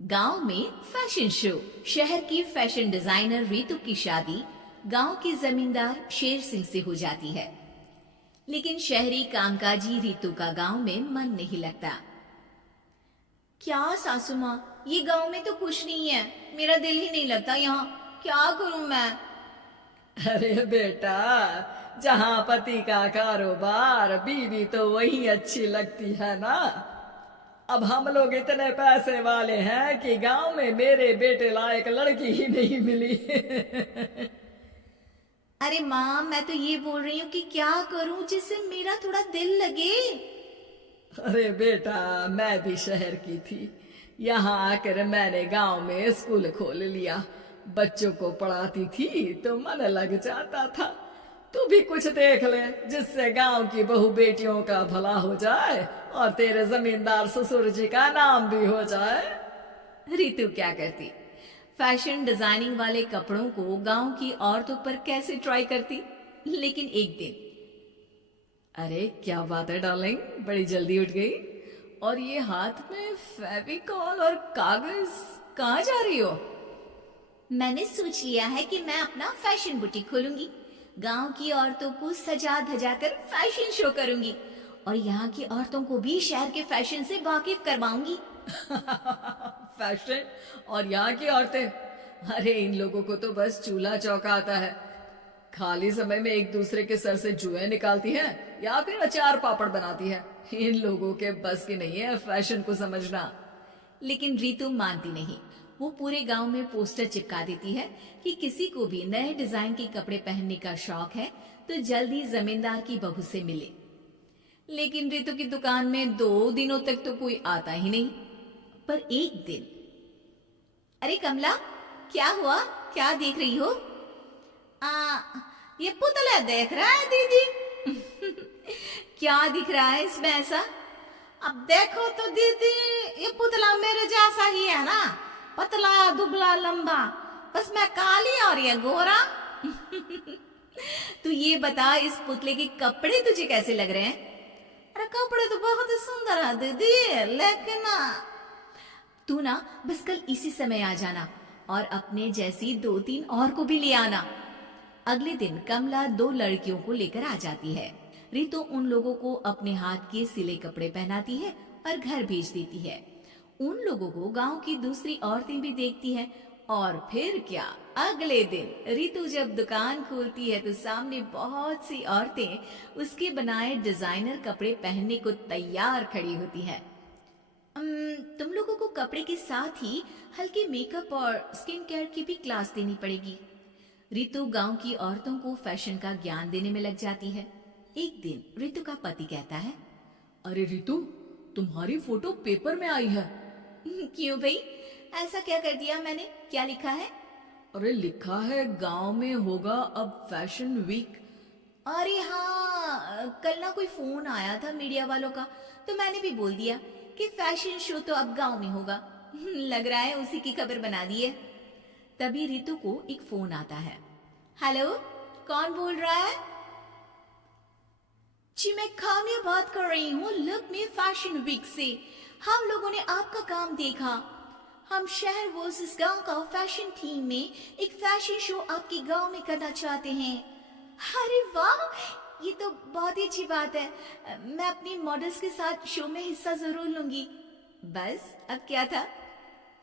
गांव में fashion show. शहर की फैशन डिजाइनर रितु की शादी गांव के जमींदार शेर सिंह से हो जाती है। लेकिन शहरी कामकाजी रितु का गांव में मन नहीं लगता। क्या सासू माँ, ये गांव में तो कुछ नहीं है, मेरा दिल ही नहीं लगता यहाँ, क्या करूं मैं। अरे बेटा, जहाँ पति का कारोबार बीवी तो वही अच्छी लगती है ना। अब हम लोग इतने पैसे वाले हैं कि गांव में मेरे बेटे लायक लड़की ही नहीं मिली। अरे माँ, मैं तो ये बोल रही हूँ कि क्या करूं जिससे मेरा थोड़ा दिल लगे। अरे बेटा, मैं भी शहर की थी, यहाँ आकर मैंने गांव में स्कूल खोल लिया। बच्चों को पढ़ाती थी तो मन लग जाता था। तू भी कुछ देख ले जिससे गांव की बहू बेटियों का भला हो जाए और तेरे जमींदार ससुर जी का नाम भी हो जाए। रितु क्या करती, फैशन डिजाइनिंग वाले कपड़ों को गांव की औरतों पर कैसे ट्राई करती। लेकिन एक दिन, अरे क्या बात है डार्लिंग, बड़ी जल्दी उठ गई। और ये हाथ में फेविकॉल और कागज, कहाँ जा रही हो? मैंने सोच लिया है कि मैं अपना फैशन बुटीक खोलूंगी। गांव की औरतों को सजा धजा कर फैशन शो करूंगी और यहाँ की औरतों को भी शहर के फैशन से वाकिफ करवाऊंगी। फैशन और यहाँ की औरतें, अरे इन लोगों को तो बस चूल्हा चौका आता है। खाली समय में एक दूसरे के सर से जुएं निकालती हैं या फिर अचार पापड़ बनाती है। इन लोगों के बस की नहीं है फैशन को समझना। लेकिन रितु मानती नहीं। वो पूरे गांव में पोस्टर चिपका देती है कि किसी को भी नए डिजाइन के कपड़े पहनने का शौक है तो जल्दी जमींदार की बहू से मिले। लेकिन रितु की दुकान में 2 दिनों तक तो कोई आता ही नहीं। पर एक दिन, अरे कमला, क्या हुआ, क्या देख रही हो? ये पुतला देख रहा है दीदी। क्या दिख रहा है इसमें ऐसा? अब देखो तो दीदी, ये पुतला मेरे जैसा ही है ना, पतला दुबला लंबा, बस मैं काली और ये गोरा। तू ये बता, इस पुतले के कपड़े तुझे कैसे लग रहे हैं? अरे कपड़े तो बहुत ही सुंदर है दीदी, लेकिन तू ना बस कल इसी समय आ जाना और अपने जैसी 2-3 और को भी ले आना। अगले दिन कमला 2 लड़कियों को लेकर आ जाती है। रितु उन लोगों को अपने हाथ के सिले कपड़े पहनाती है और घर भेज देती है। उन लोगों को गांव की दूसरी औरतें भी देखती हैं। और फिर क्या, अगले दिन रितु जब दुकान खोलती है तो सामने बहुत सी औरतें उसके बनाए डिजाइनर कपड़े पहनने को तैयार खड़ी होती हैं। तुम लोगों को कपड़े के साथ ही हल्के मेकअप और स्किन केयर की भी क्लास देनी पड़ेगी। रितु गांव की औरतों को फैशन का ज्ञान देने में लग जाती है। एक दिन रितु का पति कहता है, अरे रितु, तुम्हारी फोटो पेपर में आई है। क्यों भाई, ऐसा क्या कर दिया मैंने, क्या लिखा है? अरे लिखा है गांव में होगा अब फैशन वीक। अरे हाँ, कल ना कोई फोन आया था मीडिया वालों का, तो मैंने भी बोल दिया कि फैशन शो तो अब गांव में होगा। लग रहा है उसी की खबर बना दी है। तभी रितु को एक फोन आता है। हेलो, कौन बोल रहा है? जी मैं खामिया बात कर रही हूँ लुक में फैशन वीक से। हम लोगों ने आपका काम देखा। हम शहर वर्सेस गांव का फैशन थीम में एक फैशन शो आपके गांव में करना चाहते हैं। अरे वाह, ये तो बहुत ही अच्छी बात है। मैं अपनी मॉडल्स के साथ शो में हिस्सा जरूर लूंगी। बस अब क्या था,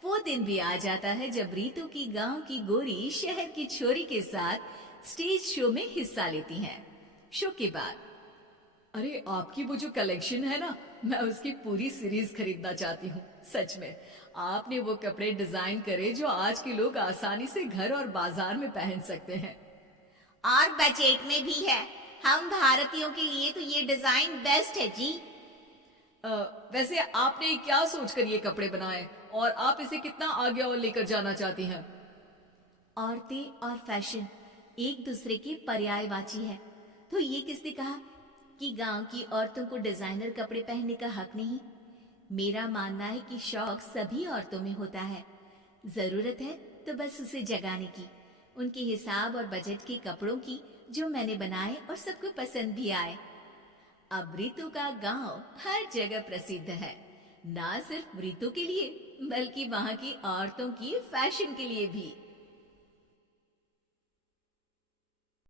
वो दिन भी आ जाता है जब रितु की गांव की गोरी शहर की छोरी के साथ स्टेज शो में हिस्सा लेती हैं। शो के बाद, अरे आपकी वो जो कलेक्शन है ना, मैं उसकी पूरी सीरीज खरीदना चाहती हूँ। सच में आपने वो कपड़े डिजाइन करे जो आज के लोग आसानी से घर और बाजार में पहन सकते हैं। और बजट में भी है। हम भारतीयों के लिए तो ये डिजाइन बेस्ट है जी। वैसे आपने क्या सोचकर ये कपड़े बनाए और आप इसे कितना आगे और लेकर जाना चाहती हैं? औरतें और फैशन एक दूसरे के पर्यायवाची है। तो ये किसने कहा कि गांव की औरतों को डिजाइनर कपड़े पहनने का हक नहीं? मेरा मानना है कि शौक सभी औरतों में होता है। जरूरत है तो बस उसे जगाने की, उनके हिसाब और बजट के कपड़ों की जो मैंने बनाए और सबको पसंद भी आए। अब रितु का गांव हर जगह प्रसिद्ध है। ना सिर्फ रितु के लिए बल्कि वहाँ की औरतों की फैशन के लिए भी।